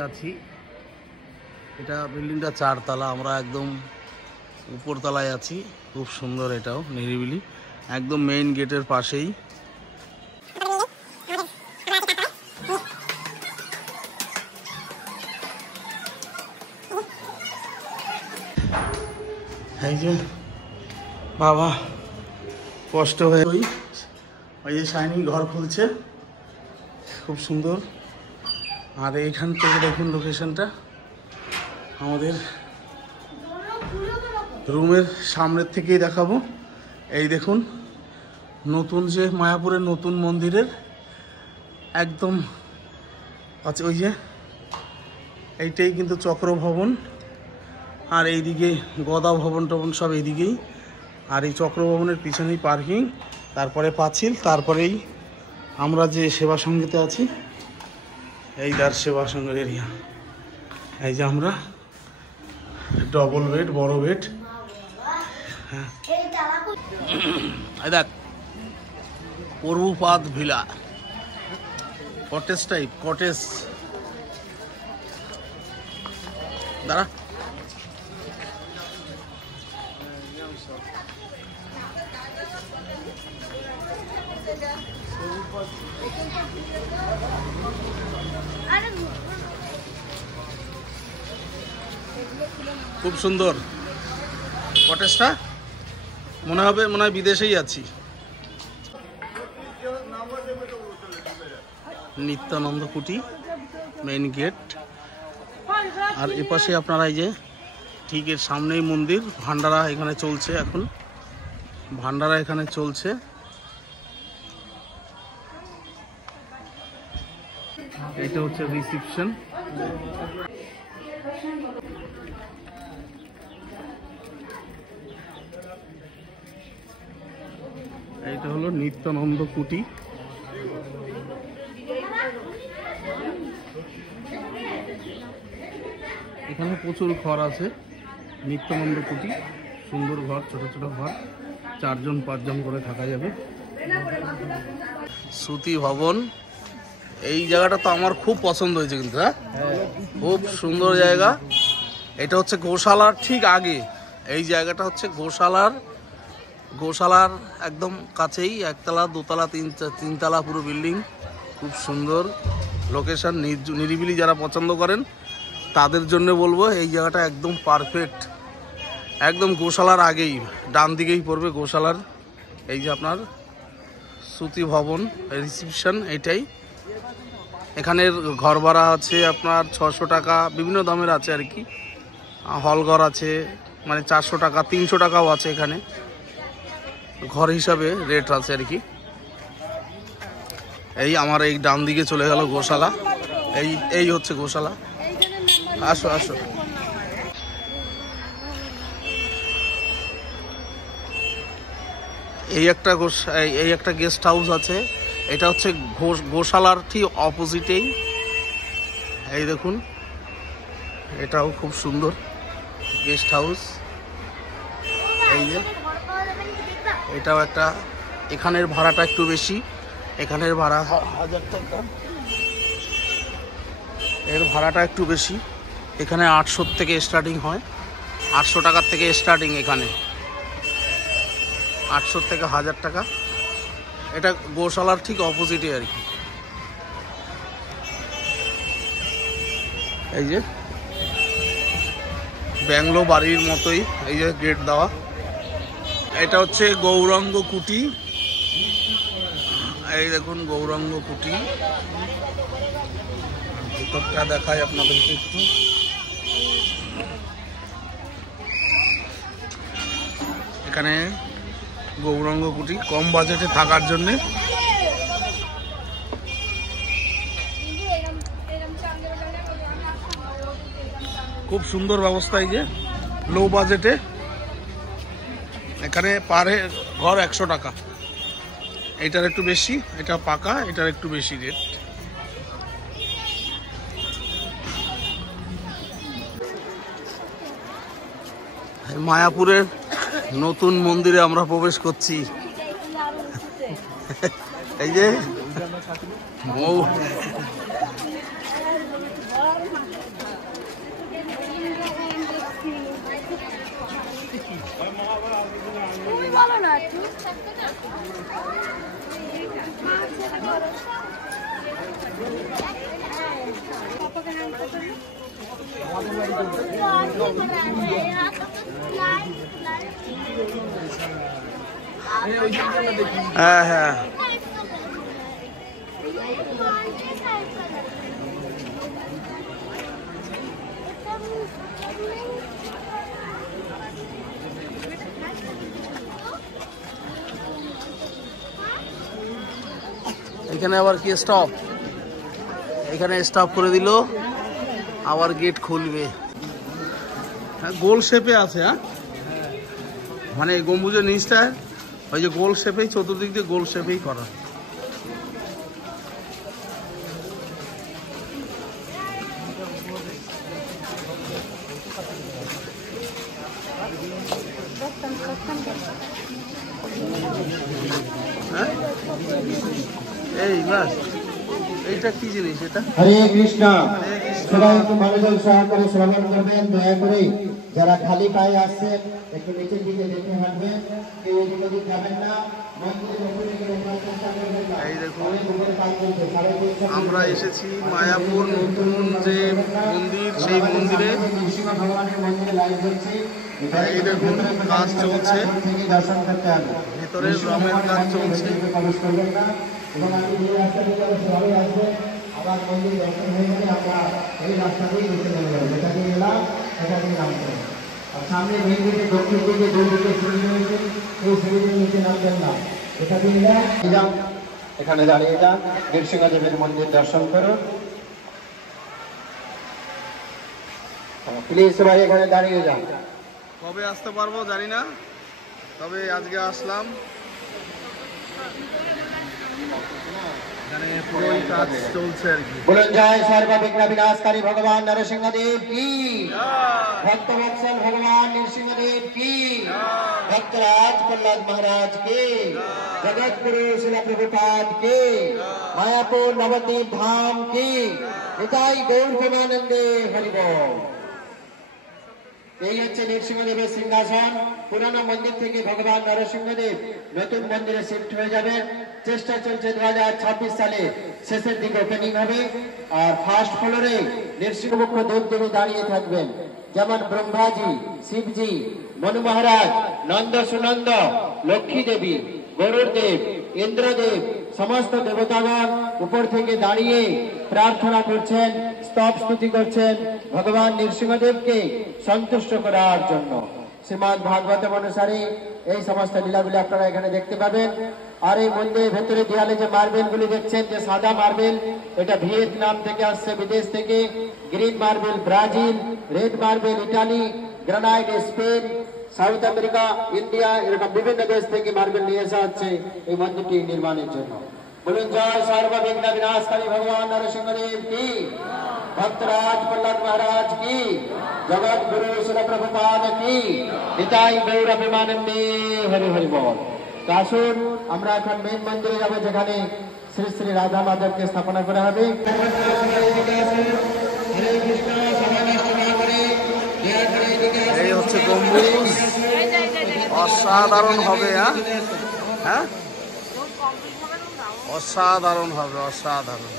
আছি এটা বিল্ডিংটা 4 তলা, আমরা একদম উপর তলায় আছি। খুব সুন্দর, এটাও নিরিবিলি, একদম মেইন গেটের পাশেই। এই যে বাবা কষ্ট হয়ে ওই যে শাইনিং ঘর খুলছে, খুব সুন্দর। আর এইখান থেকে দেখুন লোকেশনটা, আমাদের রুমের সামনের থেকেই দেখাবো। এই দেখুন নতুন যে মায়াপুরের নতুন মন্দিরের একদম আছে, ওই যে এইটাই কিন্তু চক্র ভবন, আর এইদিকে গদা ভবন টবন সব এইদিকেই। আর এই চক্র ভবনের পিছনেই পার্কিং, তারপরে পাঁচিল, তারপরেই আমরা যে সেবা সঙ্গীতে আছি, এই তার সেবা সঙ্গের এরিয়া। এই যে আমরা ডবল বেড, বড় বেড। হ্যাঁ দেখ, পূর্বপাদ ভিলা, কটেজ টাইপ, কটেজ। দাঁড়া, খুব সুন্দর কটেজটা, মনে হয় বিদেশেই আছি। নিত্যানন্দ কুটি মেইন গেট। আর এপাশে আপনারা এই যে ঠিক এর সামনেই মন্দির, ভান্ডারা এখানে চলছে, এখন ভান্ডারা এখানে চলছে। এটা হচ্ছে রিসেপশন। এইটা হলো নিত্যানন্দ কুটি। এখানে প্রচুর ঘর আছে। নিত্যানন্দ কুটি, সুন্দর ঘর, ছোট ছোট ঘর, 4-5 জন করে থাকা যাবে। শ্রুতি ভবন, এই জায়গাটা তো আমার খুব পছন্দ হয়েছে কিন্তু। হ্যাঁ, খুব সুন্দর জায়গা। এটা হচ্ছে গোশালার ঠিক আগে, এই জায়গাটা হচ্ছে গোশালার একদম কাছেই, 1তলা 2তলা 3তলা পুরো বিল্ডিং, খুব সুন্দর লোকেশন। নিরিবিলি যারা পছন্দ করেন তাদের জন্য বলবো এই জায়গাটা একদম পারফেক্ট, একদম গোশালার আগেই, ডান দিকেই পড়বে গোশালার। এই যে আপনার শ্রুতি ভবন রিসেপশন, এইটাই। এখানের ঘর ভাড়া আছে আপনার 600 টাকা, বিভিন্ন দামের আছে আর কি। হল ঘর আছে, মানে 400 টাকা, 300 টাকাও আছে। এখানে ঘর হিসাবে রেট আছে আর কি। এই আমার এই ডান দিকে চলে গেল গোশালা, এই হচ্ছে গোশালা। আসো আসো। এই একটা গেস্ট হাউস আছে, এটা হচ্ছে গোশালার ঠিক অপোজিটেই। এই দেখুন, এটাও খুব সুন্দর গেস্ট হাউস। এই যে এটাও একটা, এখানের ভাড়াটা একটু বেশি, এখানের ভাড়া 1000 টাকা, এর ভাড়াটা একটু বেশি। এখানে 800 থেকে স্টার্টিং হয়, 800 টাকার থেকে স্টার্টিং এখানে, 800 থেকে 1000 টাকা। এটা গোশালার ঠিক অপোজিটে আর কি। এই যে ব্যাংলো বাড়ির মতোই, এই যে গেট দেওয়া। এটা হচ্ছে গৌরাঙ্গ কুটি। এই দেখুন গৌরাঙ্গ কুটি, ভিতরটা দেখায় আপনাদেরকে একটু। এখানে গৌরাঙ্গ কুটি কম বাজেটে থাকার জন্য খুব সুন্দর ব্যবস্থা। এই যে লো বাজেটে এখানে পারে ঘর 100 টাকা, এটার একটু বেশি, এটা পাকা, এটার একটু বেশি রেট। মায়াপুরের নতুন মন্দিরে আমরা প্রবেশ করছি। এই যে হ্যাঁ হ্যাঁ এখানে আবার কি স্টপ, এখানে স্টপ করে দিল, আবার গেট খুলবে। হ্যাঁ গোল শেপে আছে। হ্যাঁ মানে এই গম্বুজের নিচটা ওই যে গোল শেপেই, চতুর্দিক দিয়ে গোল শেপেই করা। হ্যাঁ এই বাস, এইটা কি জিনিস এটা? হরে কৃষ্ণ। সবাই একটু মনোযোগ সহকারে শ্রবণ করবেন দয়া করে। যারা খালি পায়ে আসছেন একটু নিচের দিকে দেখে হাঁটবেন, কেউ এদিকে ওদিকে যাবেন না। এই দেখুন আমরা এসেছি মায়াপুর নতুন যে মন্দির, সেই মন্দিরে। এই দেখুন কাজ চলছে, ভেতরের রমের কাজ চলছে। আবার মন্দির দর্শন হয়ে গেলে আমরা এই রাস্তা দিয়ে ঢুকে যাবো, যেটা দিয়ে এলাম সেটা দিয়ে নামতে। আর সামনে মেন দিকে দক্ষিণ দিকে দুই দিকে সিঁড়ি রয়েছে, এই সিঁড়ির নিচে নামবেন না, এটা দিয়ে এলাম। এখানে দাঁড়িয়ে যান, নৃসিংহদেবের মন্দির দর্শন করুন। প্লিজ সবাই এখানে দাঁড়িয়ে যান। কবে আসতে পারবো জানি না, তবে আজকে আসলাম। কাজ চলছে আর কি। বলুন জয় সর্ববিঘ্ন বিনাশকারী ভগবান নরসিংহদেব কি, ভক্তবৎসল ভগবান নৃসিংহদেব কি, ভক্তরাজ প্রহ্লাদ মহারাজ কি, জগৎ গুরু শিলা প্রভুপাদ কি, মায়াপুর নবদ্বীপ ধাম কি, নিতাই গৌর প্রেমানন্দে হরি বল। এই হচ্ছে নৃসিংহদেবের সিংহাসন। পুরানো মন্দির থেকে ভগবান নরসিংহদেব নতুন মন্দিরে শিফট হয়ে যাবেন। চেষ্টা চলছে 2026 সালে শেষের দিকে ওপেনিং হবে। আর ফার্স্ট ফ্লোরে নৃসিংহ মুখ্য দেবদেবী দাঁড়িয়ে থাকবেন, যেমন ব্রহ্মাজি, শিবজি, মনু মহারাজ, নন্দ সুনন্দ, লক্ষ্মী দেবী, গরুর দেব, ইন্দ্রদেব, সমস্ত দেবতাগণ উপর থেকে দাঁড়িয়ে প্রার্থনা করছেন, স্তব স্তুতি করছেন ভগবান নৃসিংহদেবকে সন্তুষ্ট করার জন্য। শ্রীমদ ভাগবতম অনুসারে এই সমস্ত লীলাগুলি আপনারা এখানে দেখতে পাবেন। আর এই মন্দিরের ভেতরে দেয়ালে যে মার্বেল গুলি দেখছেন, যে সাদা মার্বেল, এটা ভিয়েতনাম থেকে আসছে, বিদেশ থেকে। Green marble Brazil, red marble Italy, granite Spain, south America, India, এরকম বিভিন্ন দেশ থেকে মার্বেল নিয়ে আসা হচ্ছে এই মন্দিরটি নির্মাণের জন্য। বলুন জয় সর্ববিঘ্ন বিনাশকারী ভগবান নরসিংহদেব কি, ভক্তরাজ প্রহ্লাদ মহারাজ কি, জগৎ গুরু শিলা প্রভুপাদ কি, নিতাই গৌর প্রেমানন্দে হরি হরি বল। আসুন আমরা এখন মেন মন্দিরে যাবো, যেখানে শ্রী শ্রী রাধা মাধবকে স্থাপনা করা হবে। এই হচ্ছে গম্বুজ, অসাধারণ হবে। হ্যাঁ অসাধারণ হবে, অসাধারণ।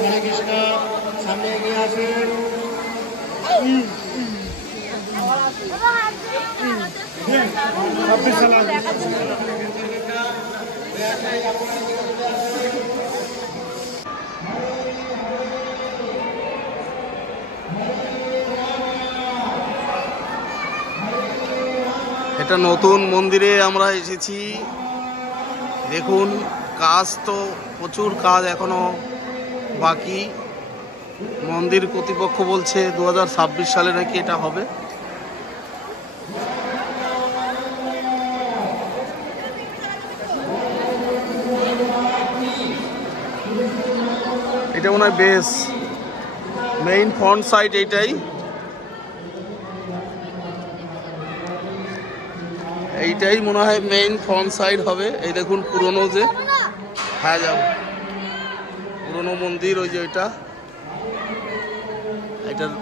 হরে কৃষ্ণ, সামনে এগিয়ে আসুন। এটা নতুন মন্দিরে আমরা এসেছি। দেখুন কাজ তো প্রচুর, কাজ এখনো বাকি। মন্দির কর্তৃপক্ষ বলছে 2026 সালে নাকি এটা হবে। এটা মনে হয় বেস, মেইন ফ্রন্ট সাইড এইটাই। এইটাই মনে হয় মেইন ফ্রন্ট সাইড হবে। এই দেখুন পুরনো যে, হ্যাঁ যাও পুরনো মন্দির, ওই যে ওইটা, এটার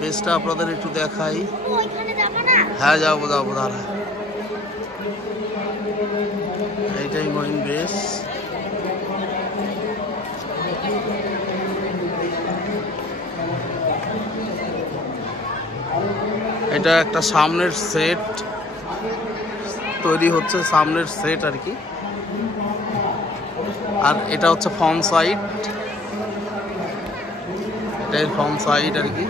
বেসটা আপনাদের একটু দেখাই। ওইখানে যাবে না? হ্যাঁ যাবো যাবো, দাঁড়া। এইটাই মেইন বেস। এটা একটা সামনের সেট তৈরি হচ্ছে, সামনের সেট আর কি। আর এটা হচ্ছে ফ্রন্ট সাইড, এটাই ফ্রন্ট সাইড আর কি।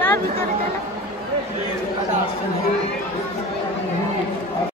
যা ভিতরে চলো।